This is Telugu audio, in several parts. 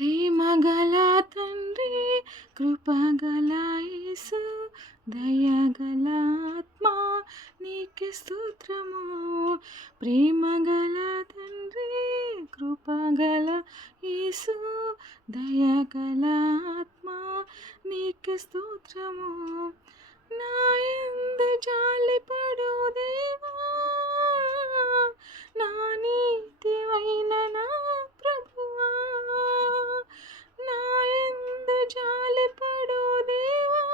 ప్రేమగల తండ్రి కృపగల యేసు దయగల ఆత్మ నీకే స్తోత్రము. ప్రేమగల తండ్రి కృపగల యేసు దయగల ఆత్మ నీకే స్తోత్రము. నా యందు జాలిపడు దేవా, నా నీతివైన నా ప్రభువా, నా యందు జాలిపడు దేవా,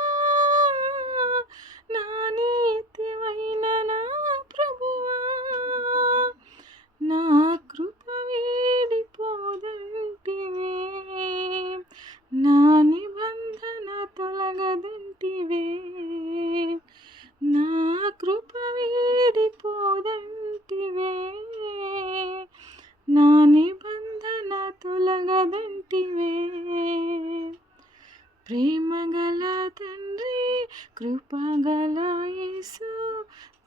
నా నీతివైన నా ప్రభువా, నా కృప వీడిపోదంటివే, నా నిబంధన తొలగదంటివే, నా కృప వీడిపోదంటివే, నా నిబంధన తొలగదంటివే. ప్రేమగల తండ్రి కృపగల యేసు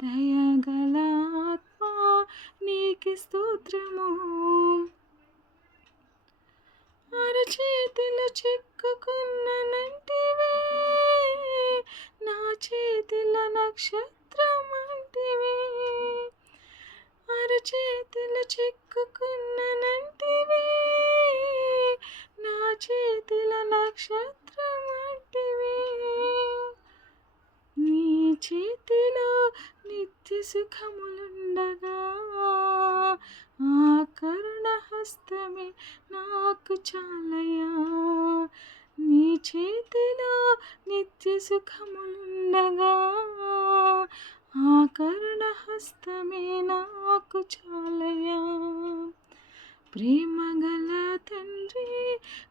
దయగల ఆత్మ నీకే స్తోత్రము. అరచేతిలో చిక్కుకున్ననంటివే, నా చేతిలో నక్షత్రం అంటివే, అరచేతిలో చిక్కుకున్ననంటివే, నా చేతిలో నక్షత్రం అంటివే. నీ చేతిలో నిత్య సుఖములుండగా ఆ కరుణ హస్తమే నాకు చాలయ్యా. నీ చేతిలో నిత్య సుఖములుండగా ఆ కరుణ హస్తమే నాకు చాలయ్యా. ప్రేమగల తండ్రి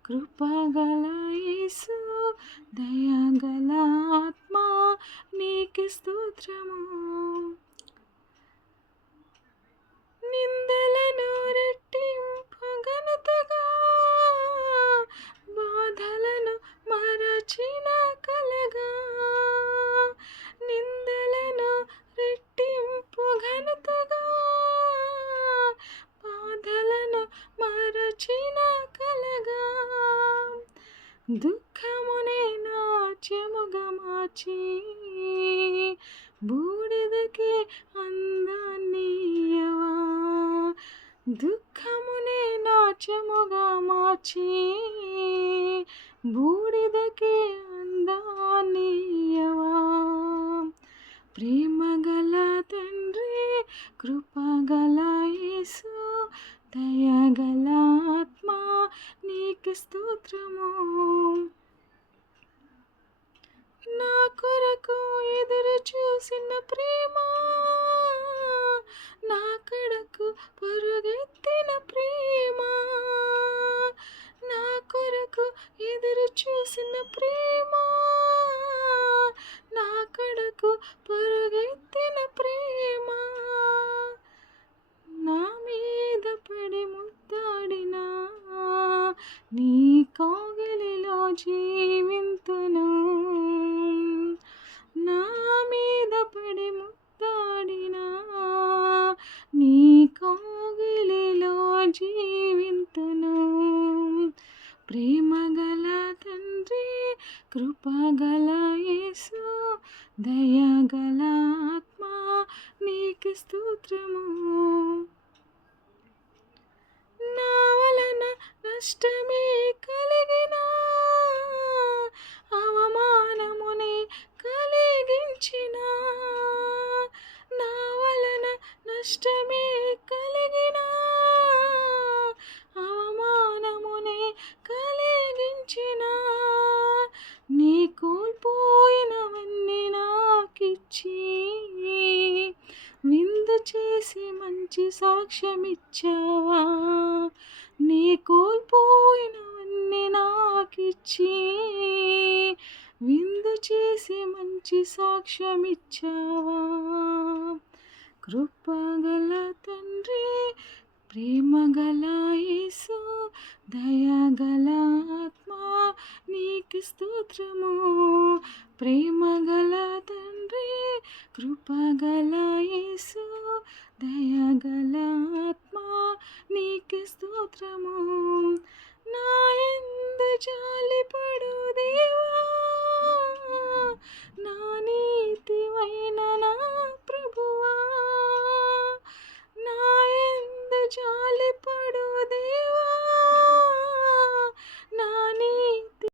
కృపగల యేసు దయగల ఆత్మ నీకే స్తోత్రము. నిందలను రెట్టింపు ఘనతగా, బాధలను మరచిన కలగా, నిందలను రెట్టింపు ఘనతగా, బాధలను మరచిన కలగా, దుఃఖమునే నాట్యముగా మార్చి బూడిదకే అందాన్నియవా, దుఃఖమునే నాట్యముగా మార్చి బూడిదకే అందాన్నియవా. ప్రేమగల తండ్రి కృపగల యేసు దయగల ఆత్మ నీకే స్తోత్రము. నా కొరకు ఎదురు చూసిన ప్రేమ, నా కడకు పరుగెత్తిన ప్రేమ, నా కొరకు ఎదురు చూసిన ప్రేమ, నా కడకు పరుగెత్తిన ప్రేమ, నా మీద పడి ముద్దాడిన నీ కౌగిలిలో జీవింతును, నా మీద పడి ముద్దాడిన నీ కౌగిలిలో జీవింతును. ప్రేమగల తండ్రి కృపగల యేసు దయగల ఆత్మ నీకే స్తోత్రము. నా వలన నష్టమే కలిగినా, అవమానమునే కలిగించిన, నా వలన నష్టమే కలిగినా, అవమానమునే కలిగించిన, నీ కోల్పోయినవన్నీ నాకిచ్చి విందు చేసి మంచి సాక్ష్యమిచ్చావా. నీ కోల్పోయినవన్నీ నాకిచ్చి విందు చేసి మంచి సాక్ష్యమిచ్చావా. కృపగల తండ్రి ప్రేమగల యేసు దయగల ఆత్మ నీకే స్తోత్రము. ప్రేమగల తండ్రి కృపగల యేసు దయగల ఆత్మ నీకే స్తోత్రము. నా